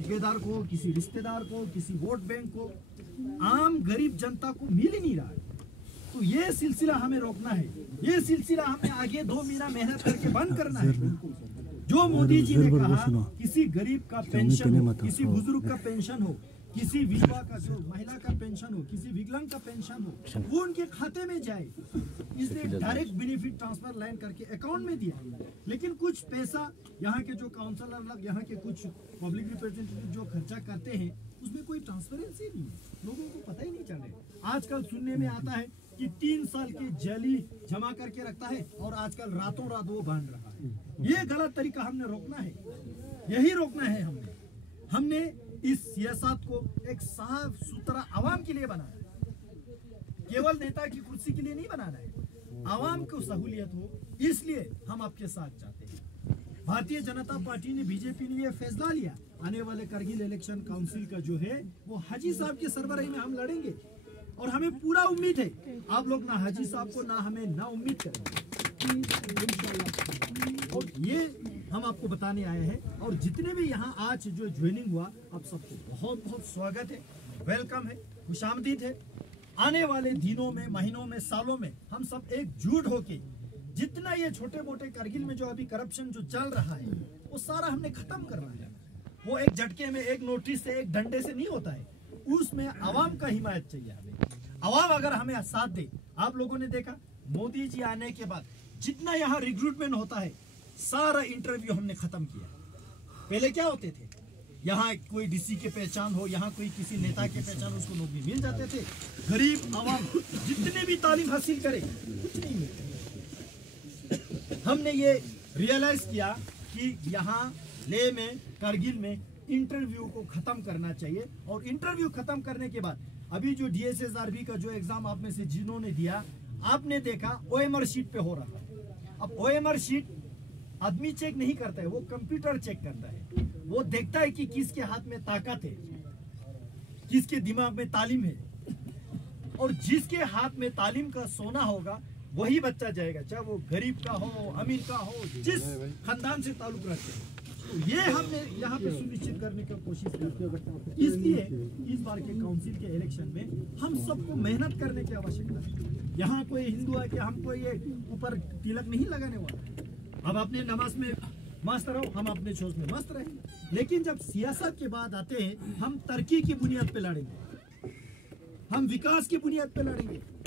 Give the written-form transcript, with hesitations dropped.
ठेकेदार को, किसी रिश्तेदार को, किसी वोट बैंक को, आम गरीब जनता को मिल ही नहीं रहा है। तो ये सिलसिला हमें रोकना है, ये सिलसिला हमें आगे 2 महीना मेहनत करके बंद करना है। जो मोदी जी ने कहा किसी गरीब का पेंशन हो, किसी बुजुर्ग का पेंशन हो, किसी विधवा का, जो महिला का पेंशन हो, किसी विकलांग का पेंशन हो, वो उनके खाते में जाए, इसलिए डायरेक्ट बेनिफिट ट्रांसफर लाइन करके अकाउंट में दिया। लेकिन कुछ पैसा यहाँ के जो काउंसलर लोग, यहाँ के कुछ पब्लिक रिप्रेजेंटेटिव जो खर्चा करते हैं, उसमें कोई ट्रांसपेरेंसी नहीं है, लोगों को पता ही नहीं चल रहा। आजकल सुनने में आता है कि 3 साल की जेली जमा करके रखता है और आजकल रातों रात वो बांध रहा है। ये गलत तरीका हमने रोकना है, यही रोकना है। हमने इस सियासत को एक साफ सुथरा आवाम के लिए बनाना है, केवल नेता की कुर्सी के लिए नहीं बनाना है। आवाम को सहूलियत हो, इसलिए हम आपके साथ चाहते हैं। भारतीय जनता पार्टी ने, बीजेपी ने ये फैसला लिया, आने वाले करगिल इलेक्शन काउंसिल का जो है वो हाजी साहब के सरबराही में हम लड़ेंगे। और हमें पूरा उम्मीद है आप लोग ना हाजी साहब को ना हमें ना उम्मीद करेंगे। और ये हम आपको बताने आए हैं। और जितने भी यहाँ आज जो ज्वाइनिंग हुआ, आप सबको बहुत बहुत स्वागत है, वेलकम है, खुशामदीद है। आने वाले दिनों में, महीनों में, सालों में हम सब एकजुट होके जितना ये छोटे मोटे करगिल में जो अभी करप्शन जो चल रहा है वो सारा हमने खत्म करना है। वो एक झटके में, एक नोटिस से, एक डंडे से नहीं होता है, उसमें आवाम का हिमायत चाहिए हमें। आवाम अगर हमें साथ दे, आप लोगों ने देखा मोदी जी आने के बाद जितना यहाँ रिक्रूटमेंट होता है, सारा इंटरव्यू हमने खत्म किया। पहले क्या होते थे, यहाँ कोई डीसी के पहचान हो, यहाँ कोई किसी नेता के पहचान, उसको नौकरी मिल जाते थे। गरीब आवाम जितने भी तालीम हासिल करे कुछ नहीं मिलता। हमने ये रियलाइज किया कि यहाँ लेह में, करगिल में इंटरव्यू को खत्म करना चाहिए। और इंटरव्यू खत्म करने के बाद अभी जो DSSRB का जो एग्जाम आप में से जिन्होंने दिया, आपने देखा OMR शीट पे हो रहा है। अब OMR शीट आदमी चेक नहीं करता है, वो कंप्यूटर चेक करता है। वो देखता है कि किसके हाथ में ताकत है, किसके दिमाग में तालीम है। और जिसके हाथ में तालीम का सोना होगा वही बच्चा जाएगा, चाहे वो गरीब का हो, अमीर का हो, जिस खानदान से ताल्लुक रखते हैं। तो ये हमने यहाँ पे सुनिश्चित करने की कोशिश की। इसलिए इस बार के काउंसिल के इलेक्शन में हम सबको मेहनत करने की आवश्यकता है। यहाँ कोई हिंदू है कि हमको ये ऊपर तिलक नहीं लगाने वाला। अब अपने नमाज में मस्त रहो, हम अपने शोज में मस्त रहेंगे। लेकिन जब सियासत के बाद आते हैं, हम तरक्की की बुनियाद पे लड़ेंगे, हम विकास की बुनियाद पे लड़ेंगे।